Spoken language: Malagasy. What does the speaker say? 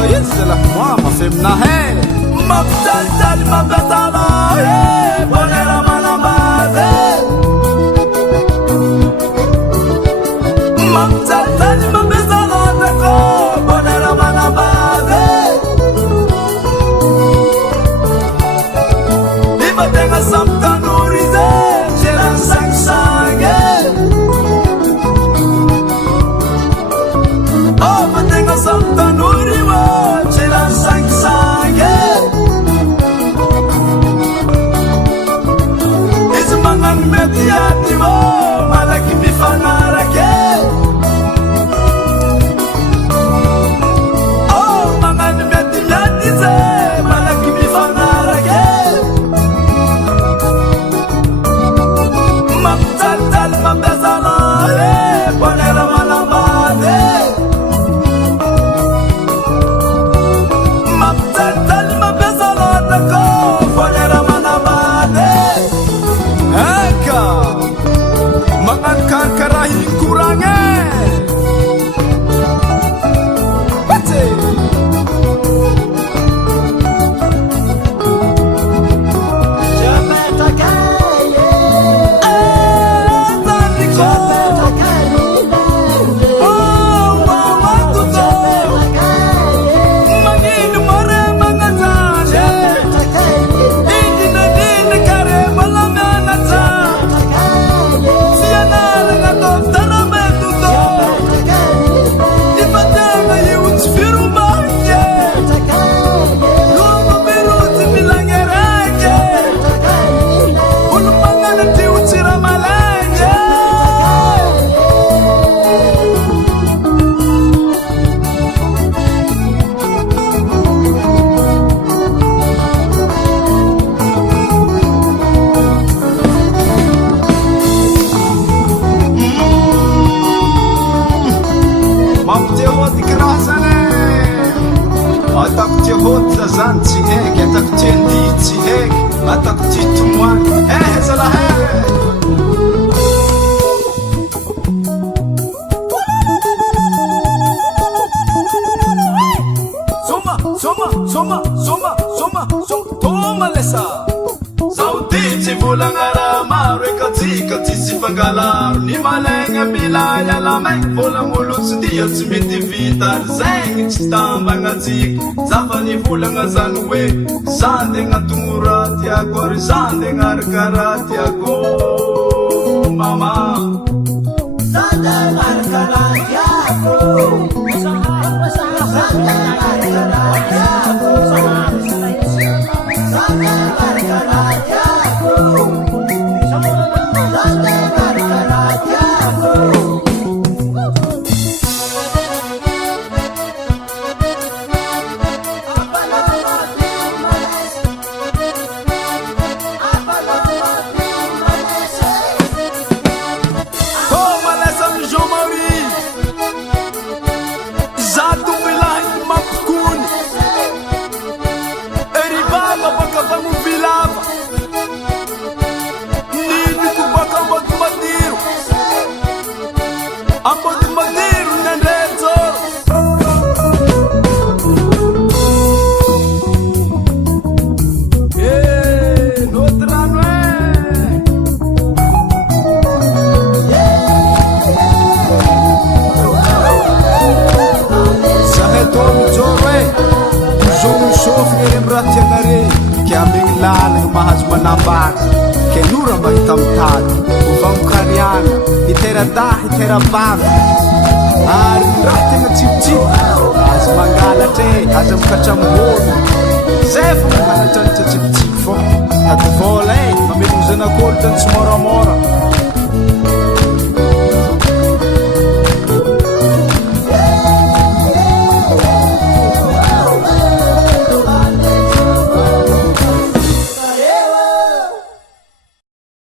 Zala moi ma femna hey maptal tal mabetala hey bonera manamade maptal tal mabetala ko bonera manamade ibatenga samtanurize cheran sangsange oh batenga samtanuriwa cheran sangsange izmangan mediativo malaki mifanarake oh mangan mediatize malaki mifanarake maptal mabezala bonera manamade maptal mabezala ko bonera manamade eka makan karahi kurange pate Toma lesa Sauditi vulangara mareka tika tisi fangalaro ni malenga milaya la mek vola mulutsi dia tsimiti vitar zeng chitambanga tsika zafani vulanga zanwe sande ngatumurati agor sande ngarkarati agor mama sande ngarkarati agor sande ngarkarati agor Terabang Ari rating cip-cip As mangalate Azam kacam bodo Zef mangala cip-cip fo At volay Mamiluzan ako dan sumora-mora